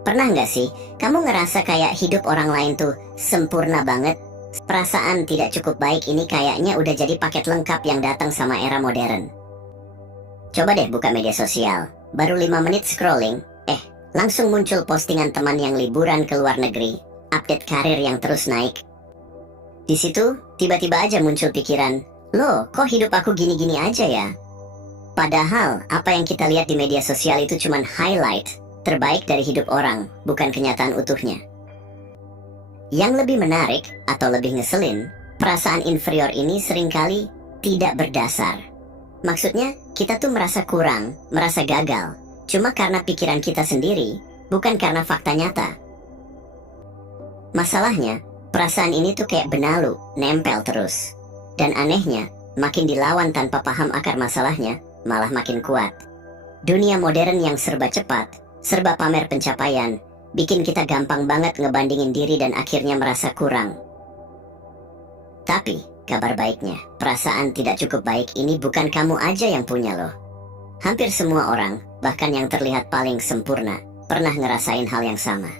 Pernah nggak sih, kamu ngerasa kayak hidup orang lain tuh sempurna banget? Perasaan tidak cukup baik ini kayaknya udah jadi paket lengkap yang datang sama era modern. Coba deh buka media sosial, baru 5 menit scrolling, langsung muncul postingan teman yang liburan ke luar negeri, update karir yang terus naik. Di situ, tiba-tiba aja muncul pikiran, loh kok hidup aku gini-gini aja ya? Padahal, apa yang kita lihat di media sosial itu cuman highlight terbaik dari hidup orang, bukan kenyataan utuhnya. Yang lebih menarik, atau lebih ngeselin, perasaan inferior ini seringkali tidak berdasar. Maksudnya, kita tuh merasa kurang, merasa gagal, cuma karena pikiran kita sendiri, bukan karena fakta nyata. Masalahnya, perasaan ini tuh kayak benalu, nempel terus. Dan anehnya, makin dilawan tanpa paham akar masalahnya, malah makin kuat. Dunia modern yang serba cepat, serba pamer pencapaian, bikin kita gampang banget ngebandingin diri dan akhirnya merasa kurang. Tapi, kabar baiknya, perasaan tidak cukup baik ini bukan kamu aja yang punya loh. Hampir semua orang, bahkan yang terlihat paling sempurna, pernah ngerasain hal yang sama.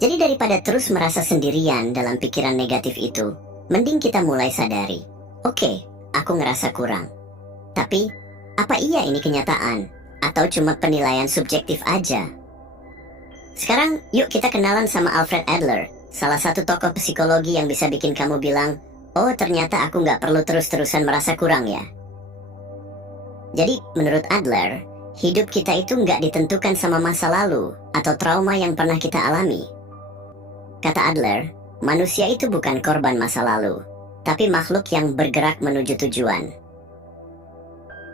Jadi daripada terus merasa sendirian dalam pikiran negatif itu, mending kita mulai sadari, oke, aku ngerasa kurang. Tapi, apa iya ini kenyataan? Atau cuma penilaian subjektif aja? Sekarang, yuk kita kenalan sama Alfred Adler, salah satu tokoh psikologi yang bisa bikin kamu bilang, oh ternyata aku nggak perlu terus-terusan merasa kurang ya. Jadi, menurut Adler, hidup kita itu nggak ditentukan sama masa lalu atau trauma yang pernah kita alami. Kata Adler, manusia itu bukan korban masa lalu, tapi makhluk yang bergerak menuju tujuan.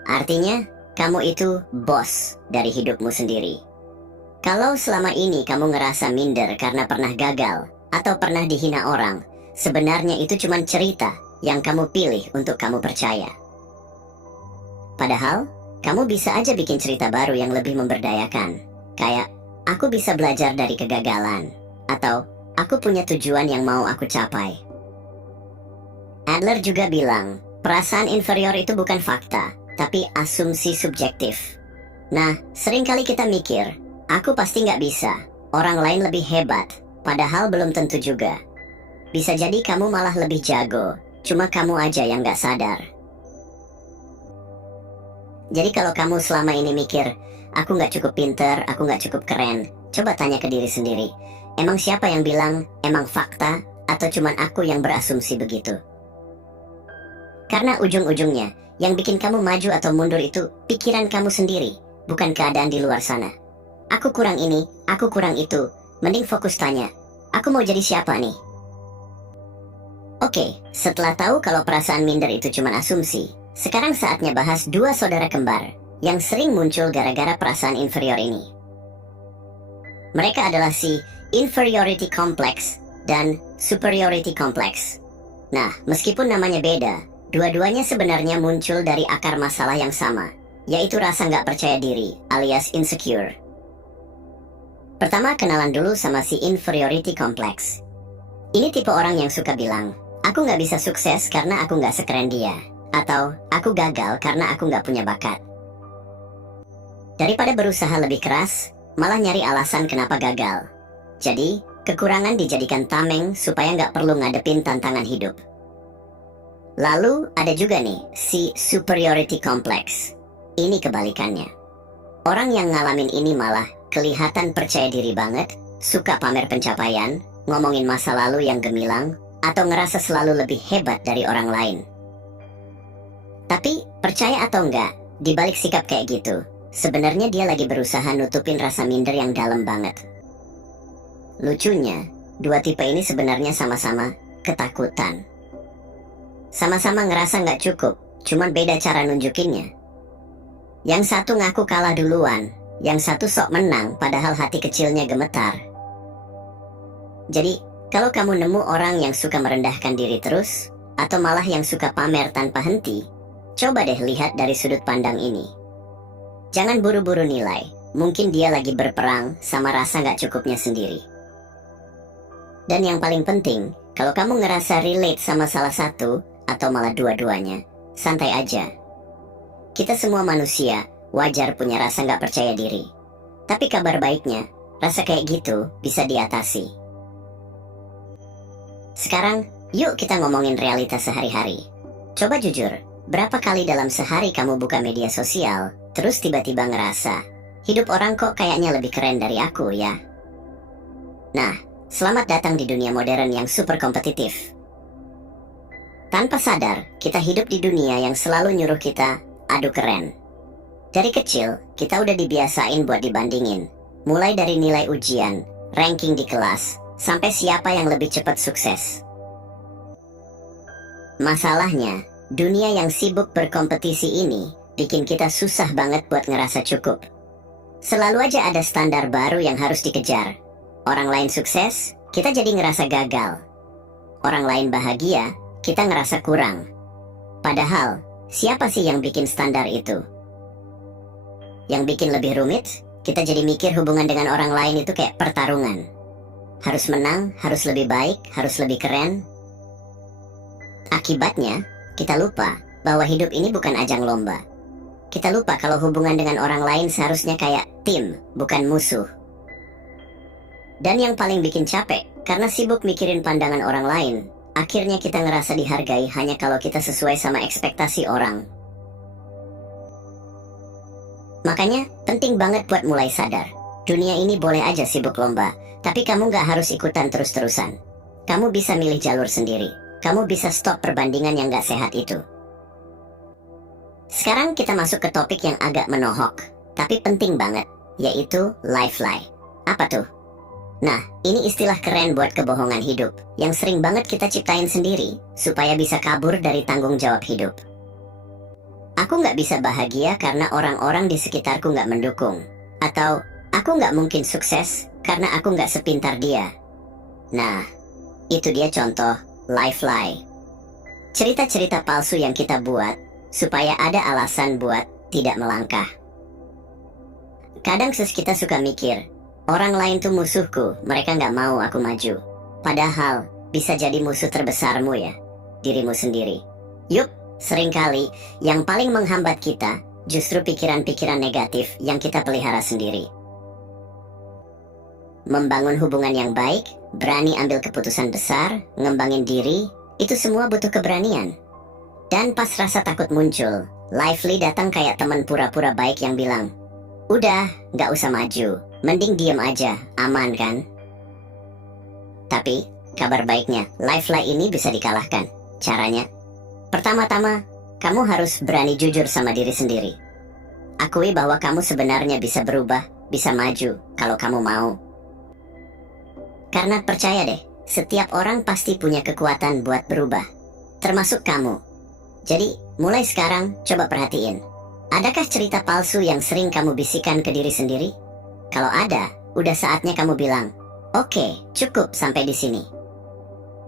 Artinya, kamu itu bos dari hidupmu sendiri. Kalau selama ini kamu ngerasa minder karena pernah gagal atau pernah dihina orang, sebenarnya itu cuma cerita yang kamu pilih untuk kamu percaya. Padahal, kamu bisa aja bikin cerita baru yang lebih memberdayakan. Kayak, aku bisa belajar dari kegagalan. Atau, aku punya tujuan yang mau aku capai. Adler juga bilang, perasaan inferior itu bukan fakta, tapi asumsi subjektif. Nah, seringkali kita mikir, aku pasti nggak bisa, orang lain lebih hebat, padahal belum tentu juga. Bisa jadi kamu malah lebih jago, cuma kamu aja yang nggak sadar. Jadi kalau kamu selama ini mikir, aku nggak cukup pinter, aku nggak cukup keren, coba tanya ke diri sendiri, emang siapa yang bilang, emang fakta, atau cuman aku yang berasumsi begitu? Karena ujung-ujungnya, yang bikin kamu maju atau mundur itu pikiran kamu sendiri, bukan keadaan di luar sana. Aku kurang ini, aku kurang itu, mending fokus tanya, aku mau jadi siapa nih? Oke, setelah tahu kalau perasaan minder itu cuma asumsi, sekarang saatnya bahas dua saudara kembar yang sering muncul gara-gara perasaan inferior ini. Mereka adalah si inferiority complex dan superiority complex. Nah, meskipun namanya beda, dua-duanya sebenarnya muncul dari akar masalah yang sama, yaitu rasa nggak percaya diri alias insecure. Pertama, kenalan dulu sama si inferiority complex. Ini tipe orang yang suka bilang, aku nggak bisa sukses karena aku nggak sekeren dia. Atau, aku gagal karena aku nggak punya bakat. Daripada berusaha lebih keras, malah nyari alasan kenapa gagal. Jadi, kekurangan dijadikan tameng supaya nggak perlu ngadepin tantangan hidup. Lalu, ada juga nih, si superiority complex. Ini kebalikannya. Orang yang ngalamin ini malah kelihatan percaya diri banget, suka pamer pencapaian, ngomongin masa lalu yang gemilang, atau ngerasa selalu lebih hebat dari orang lain. Tapi, percaya atau enggak, dibalik sikap kayak gitu, sebenarnya dia lagi berusaha nutupin rasa minder yang dalam banget. Lucunya, dua tipe ini sebenarnya sama-sama ketakutan. Sama-sama ngerasa nggak cukup, cuman beda cara nunjukinnya. Yang satu ngaku kalah duluan, yang satu sok menang padahal hati kecilnya gemetar. Jadi, kalau kamu nemu orang yang suka merendahkan diri terus, atau malah yang suka pamer tanpa henti, coba deh lihat dari sudut pandang ini. Jangan buru-buru nilai, mungkin dia lagi berperang sama rasa nggak cukupnya sendiri. Dan yang paling penting, kalau kamu ngerasa relate sama salah satu, atau malah dua-duanya, santai aja. Kita semua manusia, wajar punya rasa nggak percaya diri. Tapi kabar baiknya, Rasa kayak gitu bisa diatasi. Sekarang, yuk kita ngomongin realitas sehari-hari. Coba jujur, berapa kali dalam sehari kamu buka media sosial, terus tiba-tiba ngerasa, hidup orang kok kayaknya lebih keren dari aku ya? Nah, selamat datang di dunia modern yang super kompetitif. Tanpa sadar, kita hidup di dunia yang selalu nyuruh kita, adu keren. Dari kecil, kita udah dibiasain buat dibandingin. Mulai dari nilai ujian, ranking di kelas, sampai siapa yang lebih cepat sukses. Masalahnya, dunia yang sibuk berkompetisi ini bikin kita susah banget buat ngerasa cukup. Selalu aja ada standar baru yang harus dikejar. Orang lain sukses, kita jadi ngerasa gagal. Orang lain bahagia, kita ngerasa kurang. Padahal, siapa sih yang bikin standar itu? Yang bikin lebih rumit, kita jadi mikir hubungan dengan orang lain itu kayak pertarungan. Harus menang, harus lebih baik, harus lebih keren. Akibatnya, kita lupa bahwa hidup ini bukan ajang lomba. Kita lupa kalau hubungan dengan orang lain seharusnya kayak tim, bukan musuh. Dan yang paling bikin capek, karena sibuk mikirin pandangan orang lain, akhirnya kita ngerasa dihargai hanya kalau kita sesuai sama ekspektasi orang. Makanya, penting banget buat mulai sadar. Dunia ini boleh aja sibuk lomba, tapi kamu gak harus ikutan terus-terusan. Kamu bisa milih jalur sendiri. Kamu bisa stop perbandingan yang gak sehat itu. Sekarang kita masuk ke topik yang agak menohok, tapi penting banget, yaitu life lie. Apa tuh? Nah, ini istilah keren buat kebohongan hidup, yang sering banget kita ciptain sendiri, supaya bisa kabur dari tanggung jawab hidup. Aku nggak bisa bahagia karena orang-orang di sekitarku nggak mendukung. Atau, aku nggak mungkin sukses karena aku nggak sepintar dia. Nah, itu dia contoh life lie. Cerita-cerita palsu yang kita buat, supaya ada alasan buat tidak melangkah. Kadang kita suka mikir, orang lain tuh musuhku, mereka nggak mau aku maju. Padahal, bisa jadi musuh terbesarmu ya, dirimu sendiri. Yup, seringkali yang paling menghambat kita justru pikiran-pikiran negatif yang kita pelihara sendiri. Membangun hubungan yang baik, berani ambil keputusan besar, ngembangin diri, itu semua butuh keberanian. Dan pas rasa takut muncul, Lively datang kayak teman pura-pura baik yang bilang, udah, gak usah maju, mending diem aja, aman kan? Tapi, kabar baiknya, Lively ini bisa dikalahkan. Caranya, pertama-tama, kamu harus berani jujur sama diri sendiri. Akui bahwa kamu sebenarnya bisa berubah, bisa maju, kalau kamu mau. Karena percaya deh, setiap orang pasti punya kekuatan buat berubah, termasuk kamu. Jadi, mulai sekarang, coba perhatiin. Adakah cerita palsu yang sering kamu bisikan ke diri sendiri? Kalau ada, udah saatnya kamu bilang, oke, cukup sampai di sini.